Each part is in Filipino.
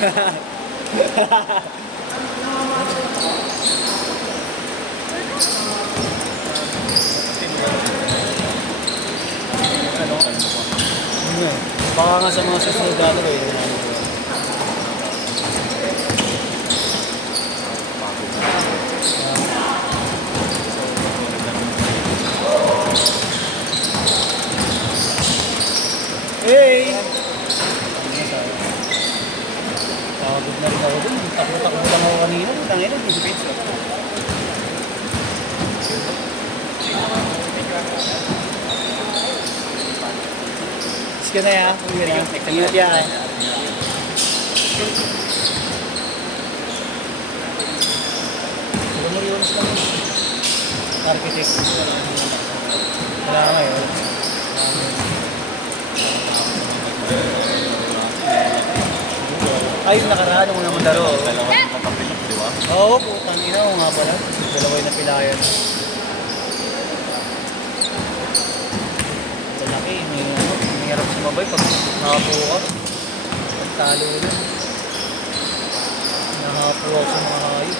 Ano? Baka nga sa mga susunod ano eh. Hey! Pagod na rin ako dun. Takbo-takbo lang ako kanina. Tangina, disipage ko. Sige na ya. Ingat yan. Lumuriunos lang yun. Architect. Wala ka ngayon. Ay, yung nakaraan nung naman laro. Dalawa ng papapilok, di ba? Oo, putang ina ko nga pala. Dalawa yung napilayan. Ito laki, may hirap sumabay pag nakapo ka. Pagtalo na. Nakapo ako sa mga hayop.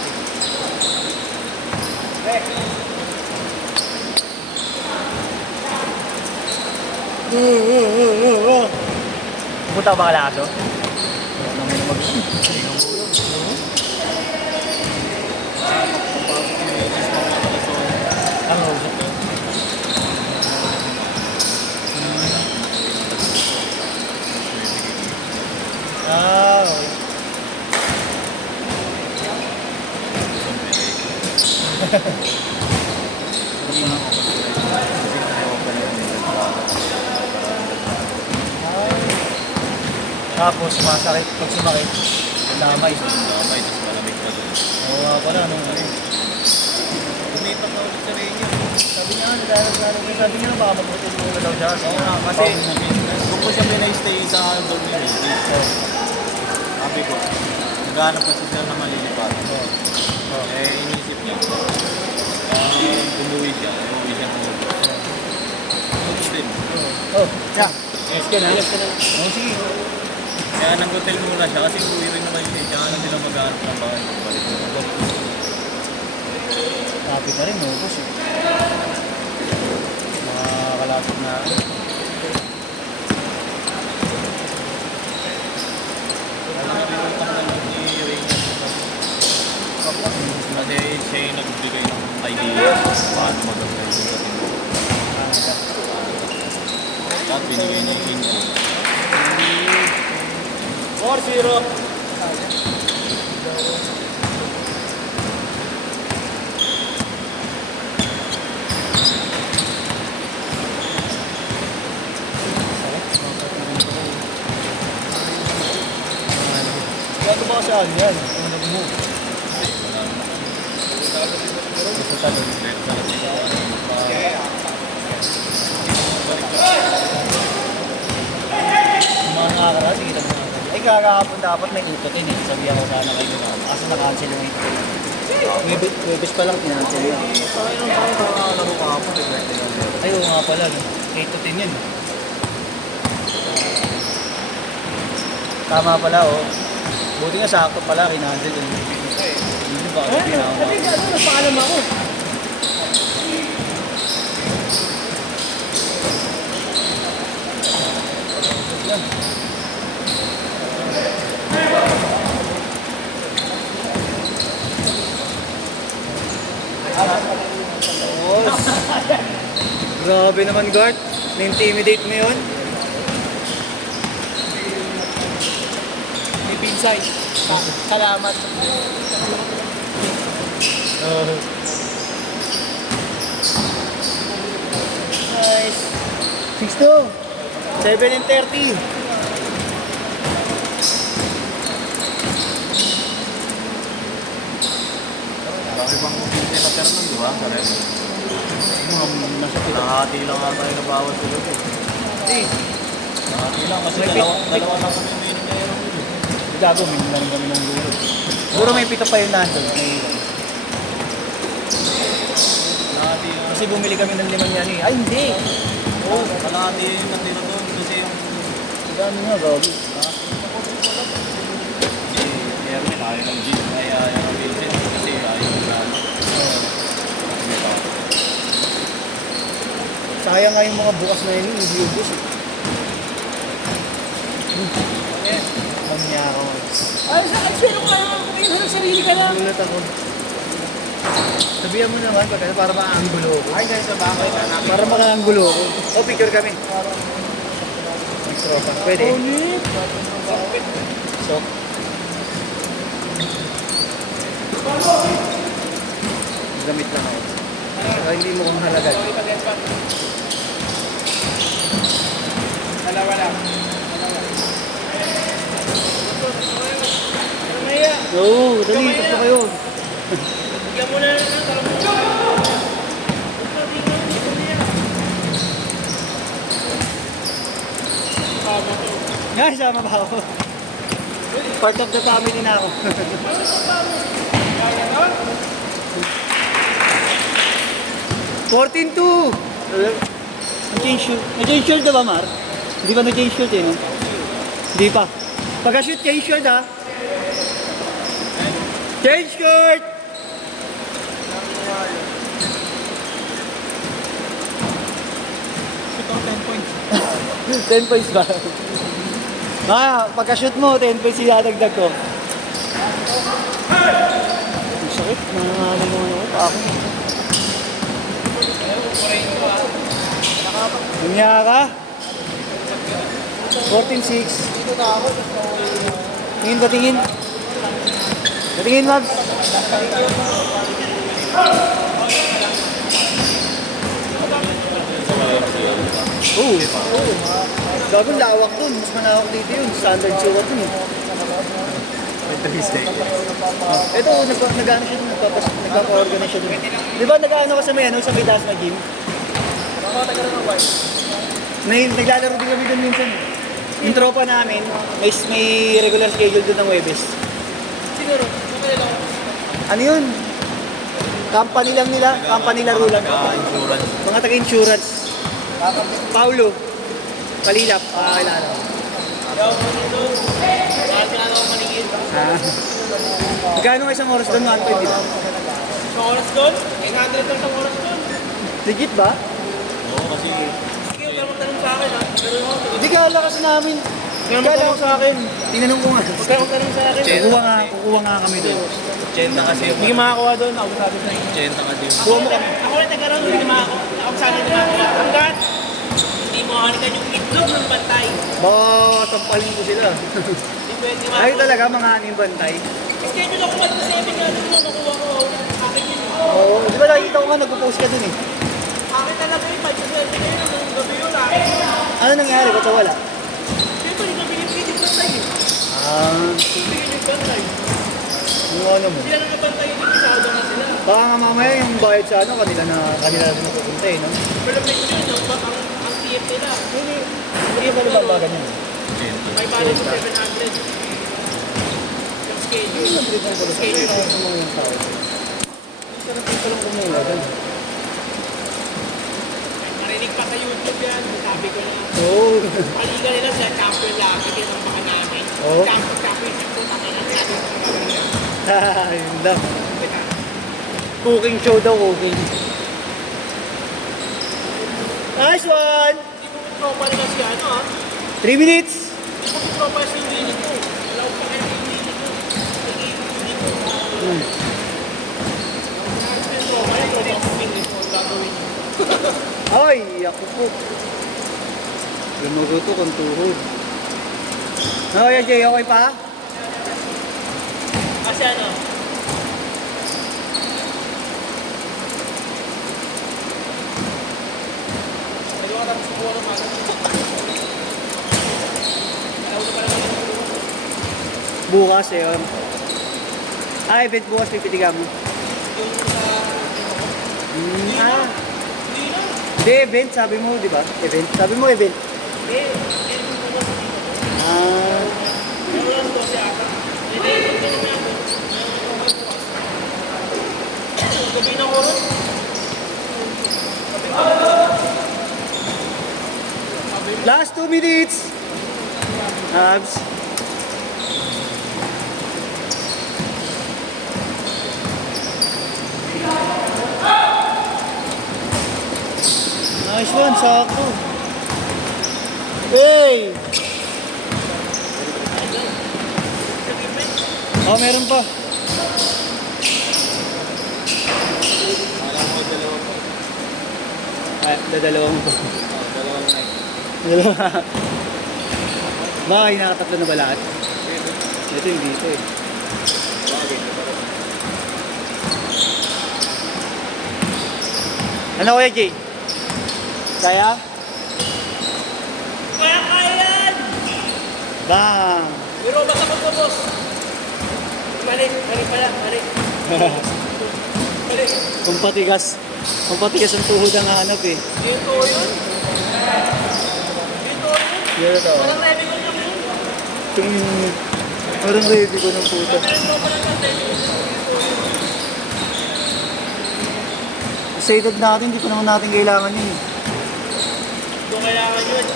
Pupunta ba ka lakas, oh? Ano? Ah, okay. Tapos masakit pag sumakit. Damay. Damay, tapos malamig pa doon. Oo nga pala, no? Lumipat na ulit sa rin yun. Sabi niya, sabi niya baka mag-hotel muna daw siya. Oo nga, kasi kung po siya pinay-stay sa dormitory, sabi ko, naghanap kasi siya na malilipat. Eh, inisip niya. Umuwi siya ng hotel. Din. Oh, siya. Yes, ka na. Oh, sige. Kaya nag-hotel muna siya kasi uwi rin naman siya. Kaya lang sila mag-hanap ng bahay. Balik na. Happy ka rin, no? Kasi makakalasok na. Kasi siya yung nagbigay ng idea paano maganda yung sa team. At binigay niya yung info. 4-0. Gato ba kasi agad yan? Ano mo? Gusto talo. Mga nakakara, sige kita mga. Ay, kakahapon dapat may tututin eh. Sabi ako sana kayo na. Kaso na-cancel yung ito. Webis pa lang kinancel yun. Sayang tayo sa laro ka po. Ay, oo nga pala. 8 to 10 yun. Tama pala, oh. Buti nga sakto pala, kinancel yun. Hindi ba? Sabi ka, ano, nagpaalam ako. Grabe naman, guard. Na-intimidate mo yun. May pinsay. Salamat. Nice. 6-2. 7-30. Dami bang hindi na pero nun, di ba? Nasa pinahati lang nga tayo na bawat tulog eh. Hindi. Nahati lang kasi May dalawa may- lang kami yung meron niya yun. Gago, may lang kami ng dulo. Siguro may pito pa yun nandun. Nahati lang. Kasi bumili kami ng 5 yan eh. Ay, hindi. Oo, kalahati yung natira doon kasi yung Dami nga, gago. hindi Ayaw ng Jin, ayaw ng Vincent kasi ayaw ng Sayang nga yung mga bukas na yun, hindi ubus eh. Mamaya ako. Ay, sino ka naman? Kayo sa sarili ka lang. Gulat ako. Sabihan mo naman para makaanggulo ako. Ay, dahil sa bakay na namin. Para makaanggulo ako. O, picture kami. Next tropa. Pwede? Ulit. So. Gamit lang ako. Saka hindi mo kung halagan. Dalawa lang. Oo, dali. Tapos kayo. Bigyan mo na lang ng Nga, sama ba ako? Part of the family na ako. $14-2! Nag-change shoot. Nag-change shoot na ba, Mar? Hindi ba nag-change shoot eh, no? Hindi pa. Pagka-shoot, change shoot ha. Change shoot! Ito, 10 points. 10 points ba? Pagka-shoot mo, 10 points yung dadagdag ko. Ang sakit. Nangangalan mo ano ako. Nangyaya ka? 14-6. Tingin ba tingin? Patingin, Mabs. Oo. Gagong lawak dun. Mas manawak dito yun. Standard sukat dun eh. Ito, nag-ano siya dun. Nagpapa-organize siya dun. Di ba nag-ano ka sa may, sa may taas na gym? Naglalaro din kami dun minsan. Yung tropa namin, may regular schedule dun ng Webes. Siguro. Ano yun? Company lang nila. Company laro lang. Insurance. Mga taga-insurance. Paulo. Kalilap. Kailangan. Magkano ka isang oras doon? 120 ba? Sa oras doon? 800 lang sa oras doon. Legit ba? Oo, kasi Sige, huwag ka magtanong sa akin ha. Hindi kala kasi namin. Kala ko sa akin. Tinanong ko nga. Huwag ka magtanong sa akin. Kukuha nga kami doon. 80 kasi. Hindi ka makakuha doon. Ako sabi sa'yo. 80 kasi. Kuha mo kami. Ako na taga-round, hindi ka makakuha. Ako sabi hindi makakuha. Hanggat hindi mo halikan yung itlog ng bantay. Baka sampalin ko sila. Hindi pwede Ay makakuha. talaga mga aning bantay. Schedule ako 1 to 7 nga doon. Nakuha ko. Akin yun. Oo. Di ba nakikita ko nga nagpo-post ka doon eh. Akin talaga yung 5 to 7 na yun. Nung gabi yun. Akin yun. Ano nangyari? Ba't wala? Siyempre, hindi kami yung pinig bantay eh. Hindi yung bantay. Yung ano mo. Sila na nabantay yung pisado na sila. Baka nga mamaya yung bayad sa ano, kanila na napupunta eh, no? Pero medyo yun, no? Ang TF nila. Hindi ba lumagbagan yun? 500 to 700. Yung schedule. Hindi naman ko pala. Schedule. Sa mga yung tao. Sarap yung palang kumula doon. Marinig pa sa YouTube yan. Sabi ko na. Oo. Paliga nila sa champion lagi. Kaya ang baka namin. Oo. Championship ko. Taka na natin. Yun lang. Cooking show daw, cooking. Nice one! Hindi mo tropa nila siya, ano ha? 3 minutes! Hindi mo tropa siya yung linig ko. Wala ko pa kaya yung linig ko. Hindi ko. Tropa yun. Hindi ako pinig ko. Gagawin niyo. Ay, ako po. Lumaguto kung tuhod. No, yan Jay, okay pa? Kasi ano? Nagawa ka ng subukan ng mga. Alam mo pa naman yung Bukas eh. Event bukas pipitigan mo. yung sa... Hmm, Hindi na. Hindi, event, sabi mo, di ba? Event. Sabi mo, event. Hindi. Hindi mo na sa dito. Ah, Pero lang to siya ata. Hindi. Hindi na natin. Gabi na oras. last 2 minutes! Abs. Nice one, sakto. Hey! Oh, meron pa. Alam mo, dalawa po. Ay, dadalawa mo pa. Dalawang night. Dalawa. Baka nakatatlo na ba lahat? Ito yung dito eh. Ano kuya Jay? Kaya? Kaya yan! Bang! Pero basta ko po, boss. Mali pala, mali. Mali. Kung patigas ang tuhod ang hanap eh. Dito yun. Dito yun. Yan ito. Walang ready ko lang yun. Tingin. Parang ready ko ng puta. Meron ko pala ng ready ko. Sa edad natin, hindi pa naman natin kailangan yun. Doon kailangan yun.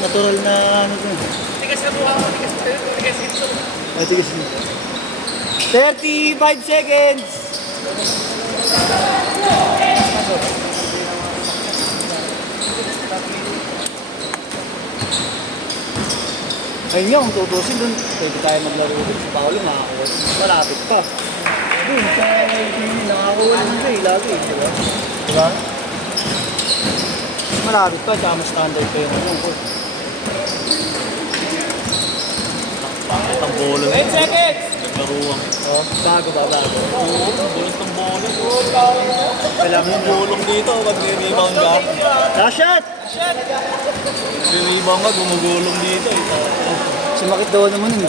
Natural na ano to. Tigas na buha ko, tigas ito. Ay, tigas mo. 35 seconds! Ayun nga, kung tutusin dun, pwede tayo maglaro dun. Sa Paolo, nakakuha. Malapit pa. Dun, sa nakakuha dun siya eh, lagi. Diba? Diba? Malapit pa, tsaka mas standard pa yung ano. Bakit ang bolo na 10 seconds! naglaruan? Oh, bago ba, bago? Oo, bulit ng bolo. Kailangan Yung bulong dito, pag nirebound ka. Last shot! Nirebound ka, gumugulong dito. Sumakit daw naman yun.